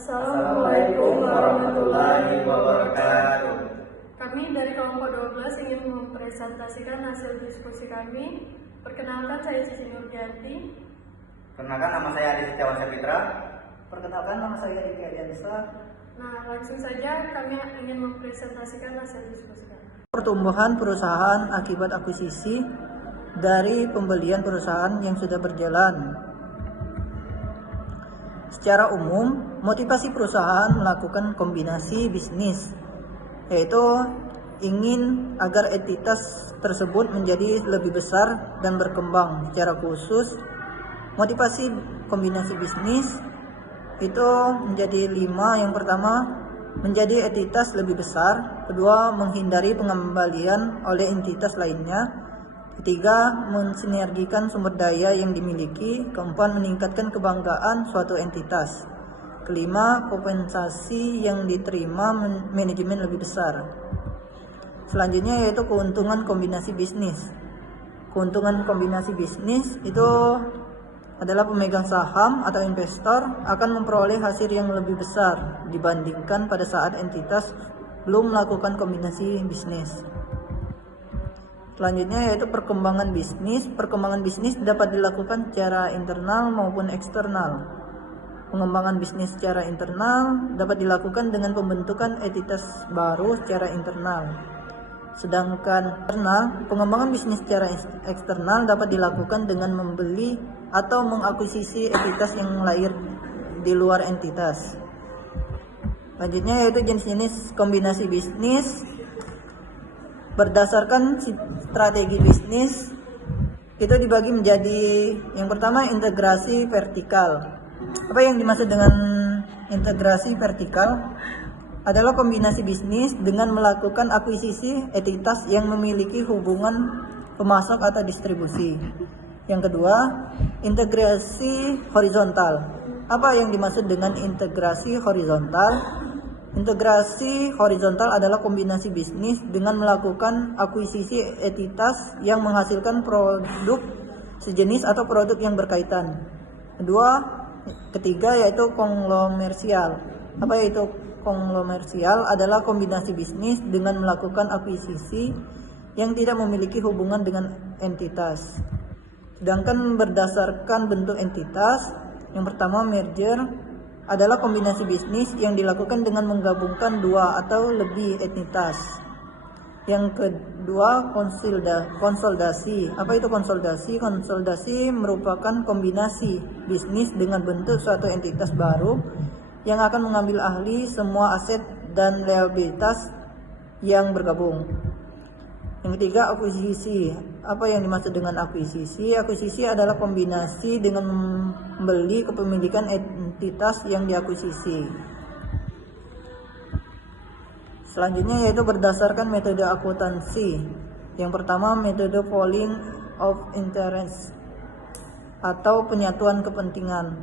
Assalamualaikum warahmatullahi wabarakatuh. Kami dari kelompok 12 ingin mempresentasikan hasil diskusi kami. Perkenalkan, saya Cici Nurjanti. Perkenalkan, nama saya Adi Setiawan Sapitra. Perkenalkan, nama saya Ika Adiansa. Nah, langsung saja kami ingin mempresentasikan hasil diskusi kami. Pertumbuhan perusahaan akibat akuisisi dari pembelian perusahaan yang sudah berjalan. Secara umum, motivasi perusahaan melakukan kombinasi bisnis, yaitu ingin agar entitas tersebut menjadi lebih besar dan berkembang. Secara khusus, motivasi kombinasi bisnis itu menjadi 5. Yang pertama, menjadi entitas lebih besar. Kedua, menghindari pengembalian oleh entitas lainnya. Ketiga, mensinergikan sumber daya yang dimiliki. Keempat, meningkatkan kebanggaan suatu entitas. Kelima, kompensasi yang diterima manajemen lebih besar. Selanjutnya yaitu keuntungan kombinasi bisnis. Keuntungan kombinasi bisnis itu adalah pemegang saham atau investor akan memperoleh hasil yang lebih besar dibandingkan pada saat entitas belum melakukan kombinasi bisnis. Selanjutnya yaitu perkembangan bisnis. Perkembangan bisnis dapat dilakukan secara internal maupun eksternal. Pengembangan bisnis secara internal dapat dilakukan dengan pembentukan entitas baru secara internal. Sedangkan pengembangan bisnis secara eksternal dapat dilakukan dengan membeli atau mengakuisisi entitas yang lahir di luar entitas. Selanjutnya yaitu jenis-jenis kombinasi bisnis. Berdasarkan strategi bisnis itu dibagi menjadi, yang pertama, integrasi vertikal. Apa yang dimaksud dengan integrasi vertikal? Adalah kombinasi bisnis dengan melakukan akuisisi entitas yang memiliki hubungan pemasok atau distribusi. Yang kedua, integrasi horizontal. Apa yang dimaksud dengan integrasi horizontal? Integrasi horizontal adalah kombinasi bisnis dengan melakukan akuisisi entitas yang menghasilkan produk sejenis atau produk yang berkaitan. Ketiga yaitu konglomersial. Apa yaitu konglomersial? Adalah kombinasi bisnis dengan melakukan akuisisi yang tidak memiliki hubungan dengan entitas. Sedangkan berdasarkan bentuk entitas, yang pertama merger adalah kombinasi bisnis yang dilakukan dengan menggabungkan 2 atau lebih entitas. Yang kedua, konsolidasi. Apa itu konsolidasi? Konsolidasi merupakan kombinasi bisnis dengan bentuk suatu entitas baru yang akan mengambil alih semua aset dan liabilitas yang bergabung. Yang ketiga, akuisisi. Apa yang dimaksud dengan akuisisi? Akuisisi adalah kombinasi dengan membeli kepemilikan entitas yang diakuisisi. Selanjutnya yaitu berdasarkan metode akuntansi. Yang pertama, metode pooling of interest atau penyatuan kepentingan.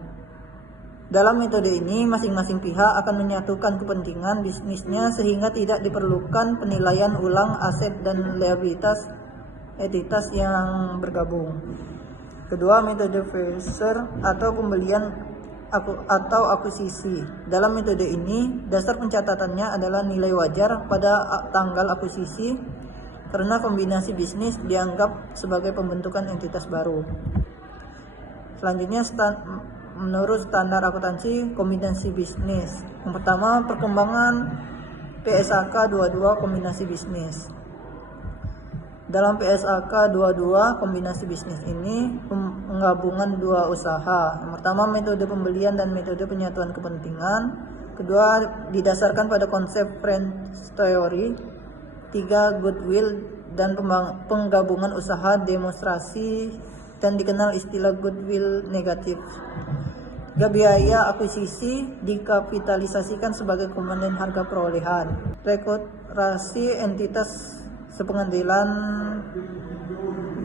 Dalam metode ini, masing-masing pihak akan menyatukan kepentingan bisnisnya sehingga tidak diperlukan penilaian ulang aset dan liabilitas entitas yang bergabung. Kedua, metode Fisher atau pembelian atau akuisisi. Dalam metode ini, dasar pencatatannya adalah nilai wajar pada tanggal akuisisi karena kombinasi bisnis dianggap sebagai pembentukan entitas baru. Selanjutnya, menurut standar akuntansi kombinasi bisnis. Yang pertama, perkembangan PSAK 22 kombinasi bisnis. Dalam PSAK 22 kombinasi bisnis ini penggabungan 2 usaha. Yang pertama, metode pembelian dan metode penyatuan kepentingan. Kedua, didasarkan pada konsep French theory. 3, goodwill dan penggabungan usaha demonstrasi dan dikenal istilah goodwill negatif. Biaya akuisisi dikapitalisasikan sebagai komponen harga perolehan. Rekrutasi entitas sepengadilan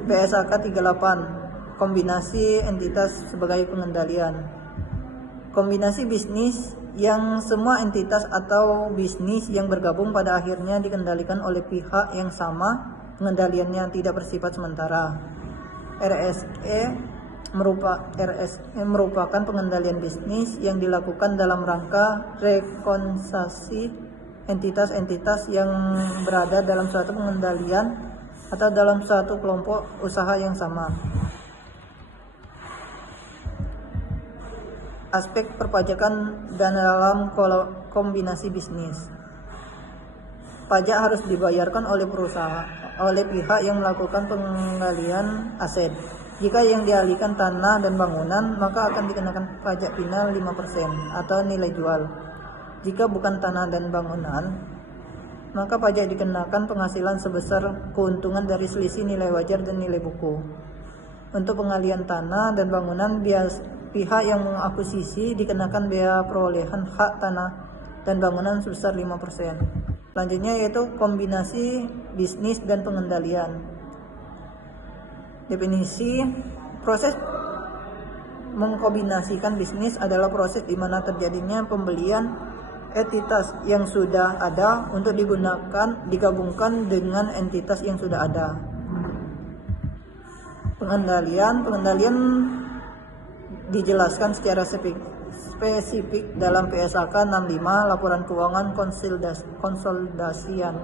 PSAK 38. Kombinasi entitas sebagai pengendalian. Kombinasi bisnis yang semua entitas atau bisnis yang bergabung pada akhirnya dikendalikan oleh pihak yang sama, pengendaliannya tidak bersifat sementara. RSE merupakan pengendalian bisnis yang dilakukan dalam rangka rekonsiliasi entitas-entitas yang berada dalam suatu pengendalian atau dalam suatu kelompok usaha yang sama. Aspek perpajakan dan dalam kombinasi bisnis. Pajak harus dibayarkan oleh pihak yang melakukan penggalian aset. Jika yang dialihkan tanah dan bangunan, maka akan dikenakan pajak final 5% atau nilai jual. Jika bukan tanah dan bangunan, maka pajak dikenakan penghasilan sebesar keuntungan dari selisih nilai wajar dan nilai buku. Untuk pengalihan tanah dan bangunan, pihak yang mengakuisisi dikenakan biaya perolehan hak tanah dan bangunan sebesar 5%. Selanjutnya yaitu kombinasi bisnis dan pengendalian. Definisi: proses mengkombinasikan bisnis adalah proses di mana terjadinya pembelian entitas yang sudah ada untuk digabungkan dengan entitas yang sudah ada. Pengendalian dijelaskan secara spesifik dalam PSAK 65 Laporan Keuangan Konsolidasian.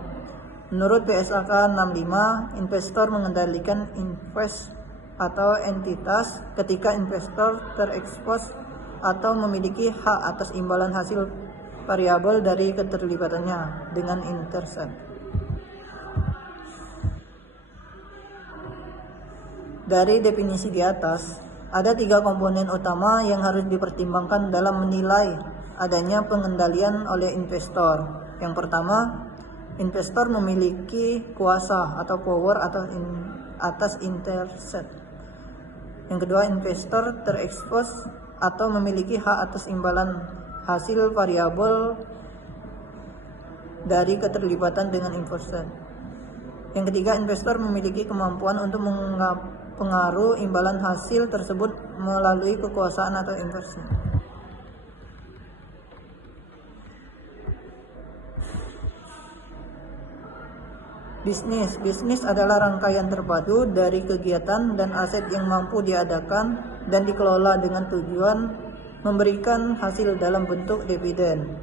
Menurut PSAK 65, investor mengendalikan invest atau entitas ketika investor terekspos atau memiliki hak atas imbalan hasil variabel dari keterlibatannya dengan interest. Dari definisi di atas, ada 3 komponen utama yang harus dipertimbangkan dalam menilai adanya pengendalian oleh investor. Yang pertama, investor memiliki kuasa atau power atas interest. Yang kedua, investor terekspos atau memiliki hak atas imbalan hasil variabel dari keterlibatan dengan investor. Yang ketiga, investor memiliki kemampuan untuk pengaruh imbalan hasil tersebut melalui kekuasaan atau investasi. Bisnis adalah rangkaian terpadu dari kegiatan dan aset yang mampu diadakan dan dikelola dengan tujuan memberikan hasil dalam bentuk dividen,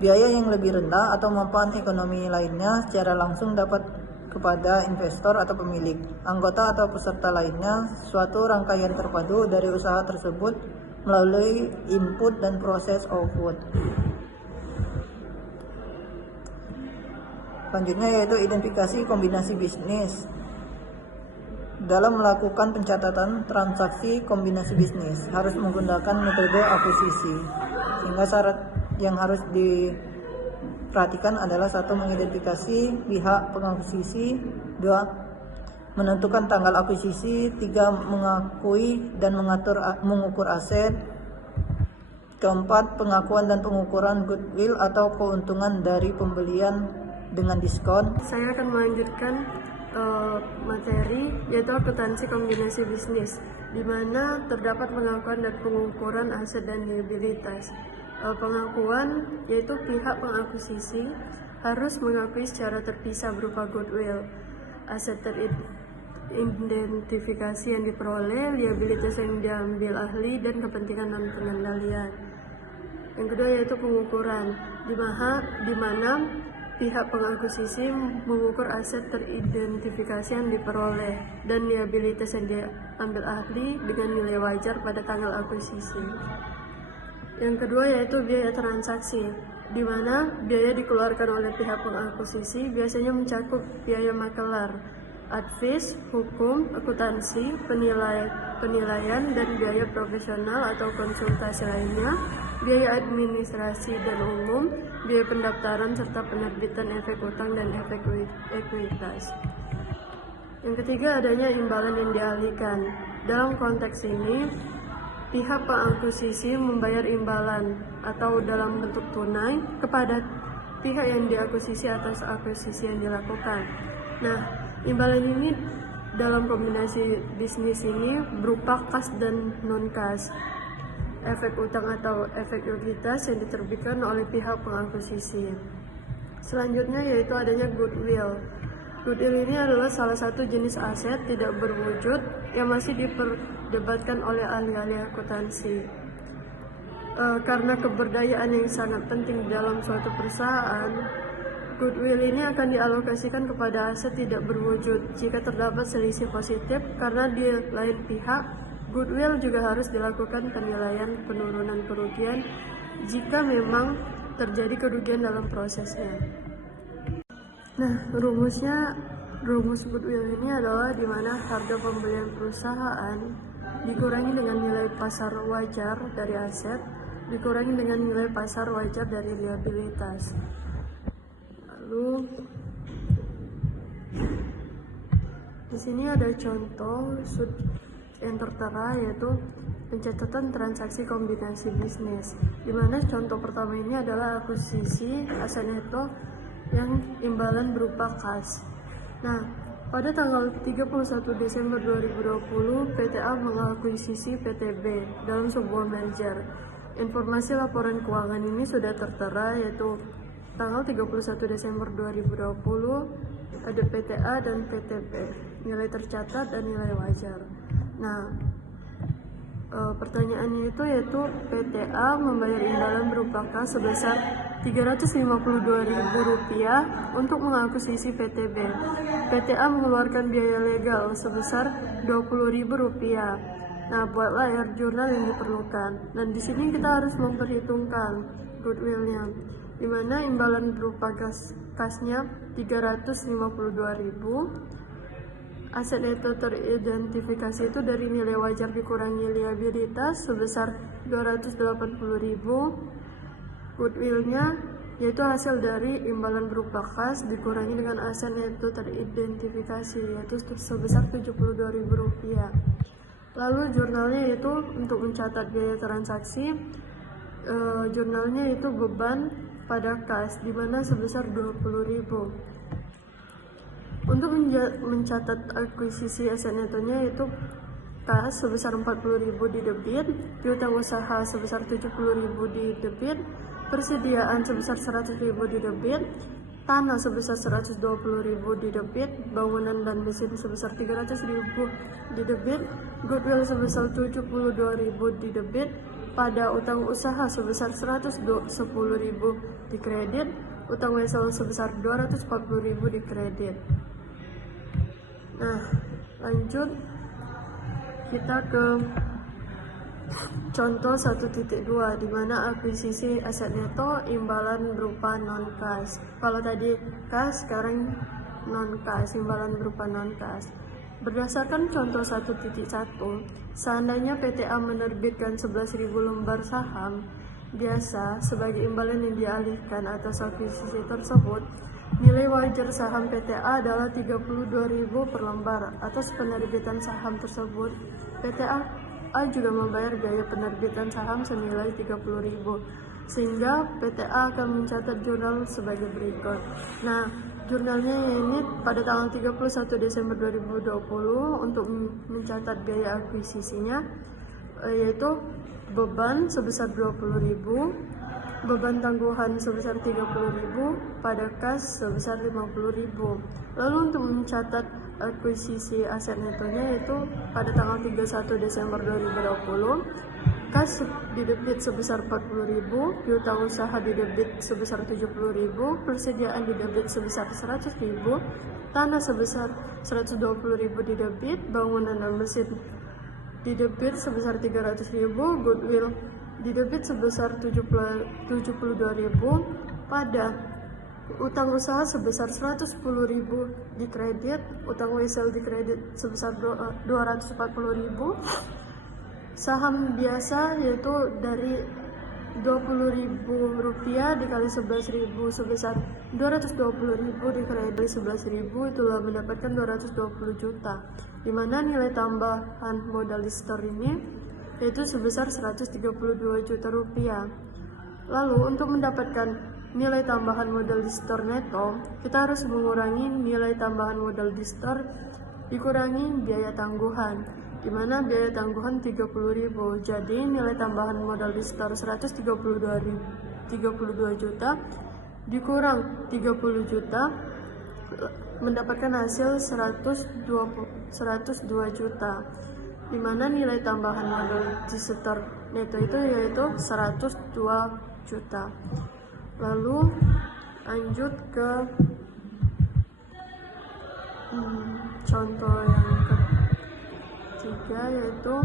biaya yang lebih rendah atau manfaat ekonomi lainnya secara langsung dapat kepada investor atau pemilik, anggota atau peserta lainnya. Suatu rangkaian terpadu dari usaha tersebut melalui input dan proses output. Selanjutnya yaitu identifikasi kombinasi bisnis. Dalam melakukan pencatatan transaksi kombinasi bisnis harus menggunakan metode akuisisi, sehingga syarat yang harus diperhatikan adalah: 1. Mengidentifikasi pihak pengakuisisi, 2. Menentukan tanggal akuisisi, 3. Mengakui dan mengukur aset, 4. Pengakuan dan pengukuran goodwill atau keuntungan dari pembelian dengan diskon. Saya akan melanjutkan materi yaitu akuntansi kombinasi bisnis, di mana terdapat pengakuan dan pengukuran aset dan liabilitas. Pengakuan yaitu pihak pengakuisisi harus mengakui secara terpisah berupa goodwill, aset teridentifikasi yang diperoleh, liabilitas yang diambil ahli, dan kepentingan dan pengendalian. Yang kedua yaitu pengukuran, di mana pihak pengakuisisi mengukur aset teridentifikasi yang diperoleh dan liabilitas yang diambil ahli dengan nilai wajar pada tanggal akuisisi. Yang kedua yaitu biaya transaksi, di mana biaya dikeluarkan oleh pihak pengakuisisi biasanya mencakup biaya makelar, advis, hukum, akuntansi, penilaian, dan biaya profesional atau konsultasi lainnya, biaya administrasi dan umum, biaya pendaftaran, serta penerbitan efek utang dan efek ekuitas. Yang ketiga, adanya imbalan yang dialihkan. Dalam konteks ini, pihak pengakuisisi membayar imbalan atau dalam bentuk tunai kepada pihak yang diakuisisi atas akuisisi yang dilakukan. Nah, imbalan ini dalam kombinasi bisnis ini berupa kas dan non-kas, efek utang atau efek ekuitas yang diterbitkan oleh pihak pengakuisisi. Selanjutnya yaitu adanya goodwill. Goodwill ini adalah salah satu jenis aset tidak berwujud yang masih diperdebatkan oleh ahli-ahli akuntansi. Karena keberdayaan yang sangat penting dalam suatu perusahaan, goodwill ini akan dialokasikan kepada aset tidak berwujud jika terdapat selisih positif, karena di lain pihak, goodwill juga harus dilakukan penilaian penurunan kerugian jika memang terjadi kerugian dalam prosesnya. Nah, rumus goodwill ini adalah di mana harga pembelian perusahaan dikurangi dengan nilai pasar wajar dari aset dikurangi dengan nilai pasar wajar dari liabilitas. Lalu di sini ada contoh yang tertera, yaitu pencatatan transaksi kombinasi bisnis, di mana contoh pertama ini adalah akuisisi aset neto yang imbalan berupa kas. Nah, pada tanggal 31 Desember 2020, PTA mengakuisisi PTB dalam sebuah merger. Informasi laporan keuangan ini sudah tertera, yaitu tanggal 31 Desember 2020 ada PTA dan PTB, nilai tercatat dan nilai wajar. Nah, pertanyaannya itu yaitu PTA membayar imbalan berupa kas sebesar Rp352.000 untuk mengakuisisi PTB. PTA mengeluarkan biaya legal sebesar Rp20.000. Nah, buatlah air jurnal yang diperlukan. Dan di sini kita harus memperhitungkan goodwill-nya, di mana imbalan berupa kasnya Rp352.000. Aset neto teridentifikasi itu dari nilai wajar dikurangi liabilitas sebesar Rp280.000. Goodwill-nya yaitu hasil dari imbalan berupa kas dikurangi dengan aset neto teridentifikasi, yaitu sebesar Rp72.000. Lalu jurnalnya itu untuk mencatat biaya transaksi, jurnalnya itu beban pada kas, di mana sebesar Rp20.000. Untuk mencatat akuisisi aset netonya itu kas sebesar Rp40.000 di debit, piutang usaha sebesar Rp70.000 di debit, persediaan sebesar Rp100.000 di debit, tanah sebesar Rp120.000 di debit, bangunan dan mesin sebesar Rp300.000 di debit, goodwill sebesar Rp72.000 di debit, pada utang usaha sebesar Rp110.000 di kredit, utang wesel sebesar Rp240.000 di kredit. Nah, lanjut kita ke contoh 1.2, di mana akuisisi aset neto imbalan berupa non-kas. Kalau tadi kas, sekarang non-kas, imbalan berupa non-kas. Berdasarkan contoh 1.1, seandainya PTA menerbitkan 11.000 lembar saham biasa sebagai imbalan yang dialihkan atas akuisisi tersebut, nilai wajar saham PTA adalah Rp32.000 per lembar. Atas penerbitan saham tersebut, PTA juga membayar biaya penerbitan saham senilai Rp30.000, sehingga PTA akan mencatat jurnal sebagai berikut. Nah, jurnalnya ini pada tanggal 31 Desember 2020 untuk mencatat biaya akuisisinya, yaitu beban sebesar Rp20.000, beban tangguhan sebesar Rp30.000, pada kas sebesar Rp50.000. Lalu untuk mencatat akuisisi aset netonya itu pada tanggal 31 Desember 2020, kas di debit sebesar Rp40.000, piutang usaha di debit sebesar Rp70.000, persediaan di debit sebesar Rp100.000, tanah sebesar Rp120.000 di debit, bangunan dan mesin di debit sebesar Rp300.000, goodwill di debit sebesar Rp72.000, pada utang usaha sebesar Rp110.000 di kredit, utang wesel di kredit sebesar Rp240.000, saham biasa yaitu dari Rp20.000 dikali 11.000 sebesar Rp220.000 dikali 11.000, itulah mendapatkan Rp220 juta, di mana nilai tambahan modal di store ini yaitu sebesar Rp132 juta. Lalu untuk mendapatkan nilai tambahan modal di store neto, kita harus mengurangi nilai tambahan modal di store dikurangi biaya tangguhan, di mana biaya tangguhan Rp30.000. Jadi nilai tambahan modal di store Rp132 juta dikurang Rp30 juta, mendapatkan hasil 102 juta, di mana nilai tambahan modal di setor neto itu yaitu 102 juta. Lalu lanjut ke contoh yang ketiga, yaitu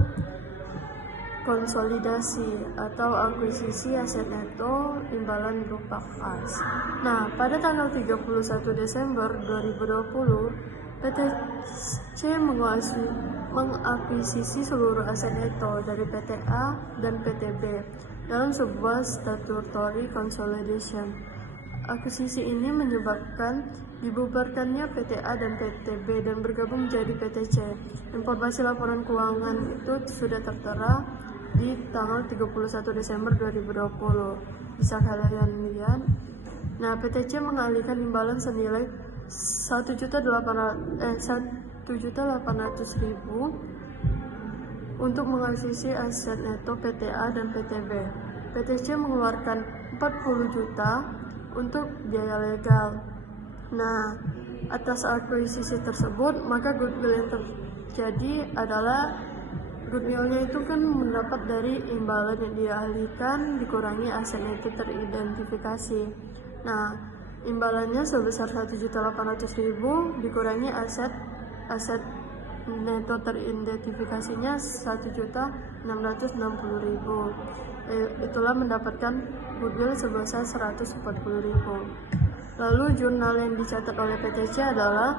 konsolidasi atau akuisisi aset neto imbalan berupa kas. Nah, pada tanggal 31 Desember 2020, PTC mengakuisisi seluruh aset neto dari PTA dan PTB dalam sebuah statutory consolidation. Akuisisi ini menyebabkan dibubarkannya PTA dan PTB dan bergabung menjadi PTC. Informasi laporan keuangan itu sudah tertera di tanggal 31 Desember 2020. Bisa kalian lihat. Nah, PTC mengalihkan imbalan senilai 1.800.000 untuk mengakuisisi aset neto PTA dan PTB. PTC mengeluarkan 40 juta untuk biaya legal. Nah, atas akuisisi tersebut, maka goodwill yang terjadi adalah goodwill-nya itu kan mendapat dari imbalan yang dialihkan dikurangi aset neto teridentifikasi. Nah, imbalannya sebesar 1.800.000 dikurangi aset neto teridentifikasinya 1.660.000. Itulah mendapatkan goodwill sebesar 140.000. Lalu jurnal yang dicatat oleh PTC adalah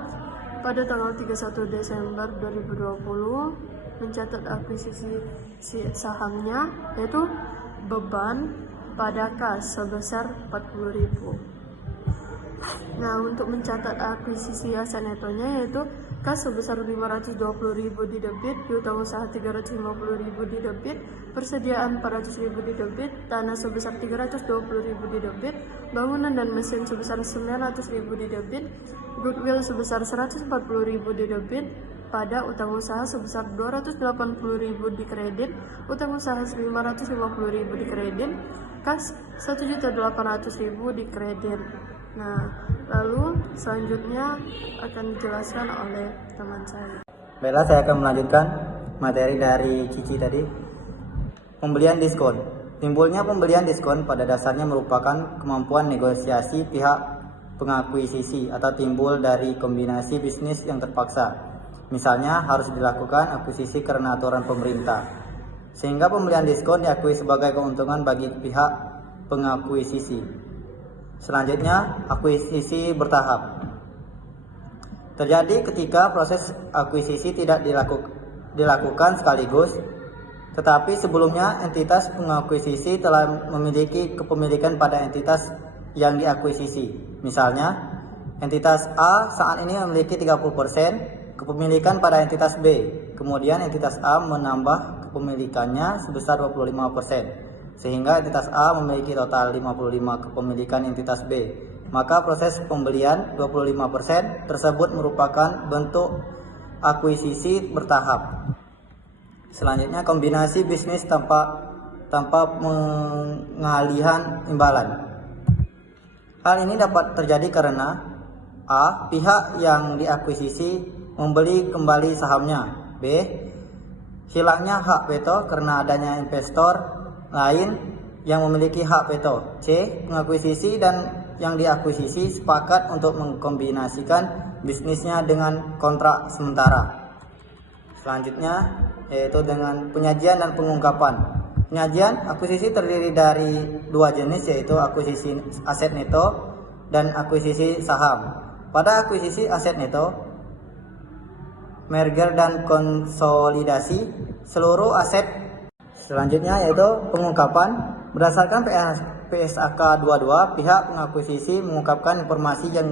pada tanggal 31 Desember 2020 mencatat akuisisi sahamnya, yaitu beban pada kas sebesar 40.000. Nah, untuk mencatat akuisisi aset netonya, yaitu kas sebesar 520.000 di debit, piutang usaha 350.000 di debit, persediaan 400.000 di debit, tanah sebesar 320.000 di debit, bangunan dan mesin sebesar 900.000 di debit, goodwill sebesar 140.000 di debit, pada utang usaha sebesar 280.000 di kredit, utang usaha 550.000 di kredit, kas 1.800.000 di kredit. Nah, lalu selanjutnya akan dijelaskan oleh teman saya. Baiklah, saya akan melanjutkan materi dari Cici tadi. Pembelian diskon. Timbulnya pembelian diskon pada dasarnya merupakan kemampuan negosiasi pihak pengakuisisi atau timbul dari kombinasi bisnis yang terpaksa. Misalnya harus dilakukan akuisisi karena aturan pemerintah, sehingga pembelian diskon diakui sebagai keuntungan bagi pihak pengakuisisi. Selanjutnya, akuisisi bertahap. Terjadi ketika proses akuisisi tidak dilakukan sekaligus, tetapi sebelumnya entitas pengakuisisi telah memiliki kepemilikan pada entitas yang diakuisisi. Misalnya, entitas A saat ini memiliki 30% kepemilikan pada entitas B, kemudian entitas A menambah kepemilikannya sebesar 25%, sehingga entitas A memiliki total 55 kepemilikan entitas B. Maka proses pembelian 25% tersebut merupakan bentuk akuisisi bertahap. Selanjutnya, kombinasi bisnis tanpa pengalihan imbalan. Hal ini dapat terjadi karena A. Pihak yang diakuisisi membeli kembali sahamnya. B. Hilangnya hak veto karena adanya investor lain yang memiliki hak veto. C. Pengakuisisi dan yang diakuisisi sepakat untuk mengkombinasikan bisnisnya dengan kontrak sementara. Selanjutnya yaitu dengan penyajian dan pengungkapan. Penyajian akuisisi terdiri dari dua jenis, yaitu akuisisi aset neto dan akuisisi saham. Pada akuisisi aset neto, merger dan konsolidasi seluruh aset. Selanjutnya yaitu pengungkapan. Berdasarkan PSAK 22, pihak pengakuisisi mengungkapkan informasi yang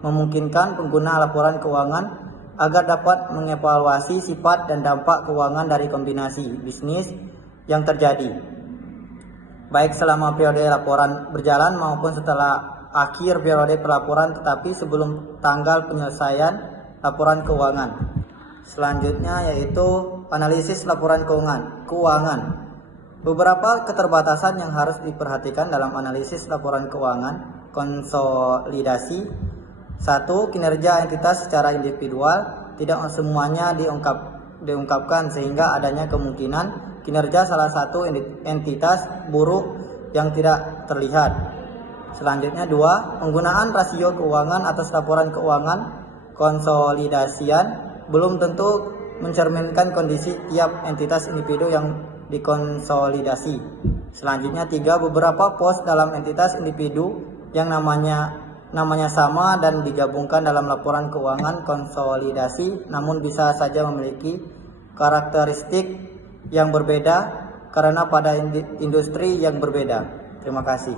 memungkinkan pengguna laporan keuangan agar dapat mengevaluasi sifat dan dampak keuangan dari kombinasi bisnis yang terjadi, baik selama periode laporan berjalan maupun setelah akhir periode pelaporan, tetapi sebelum tanggal penyelesaian laporan keuangan. Selanjutnya yaitu analisis laporan keuangan. Beberapa keterbatasan yang harus diperhatikan dalam analisis laporan keuangan konsolidasi. Satu, kinerja entitas secara individual tidak semuanya diungkapkan sehingga adanya kemungkinan kinerja salah satu entitas buruk yang tidak terlihat. Selanjutnya dua, penggunaan rasio keuangan atas laporan keuangan konsolidasian belum tentu mencerminkan kondisi tiap entitas individu yang dikonsolidasi. Selanjutnya tiga, beberapa pos dalam entitas individu yang namanya sama dan digabungkan dalam laporan keuangan konsolidasi namun bisa saja memiliki karakteristik yang berbeda karena pada industri yang berbeda. Terima kasih.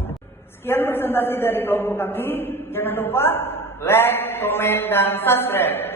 Sekian presentasi dari kelompok kami. Jangan lupa Like, komen, dan subscribe.